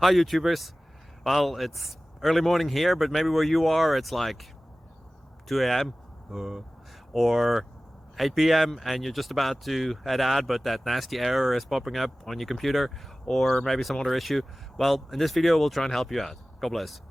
Hi YouTubers. Well, it's early morning here, but maybe where you are it's like 2 a.m. or 8 p.m. and you're just about to head out, but that nasty error is popping up on your computer, or maybe some other issue. Well, in this video we'll try and help you out. God bless.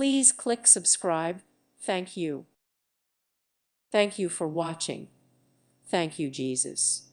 Please click subscribe. Thank you. Thank you for watching. Thank you, Jesus.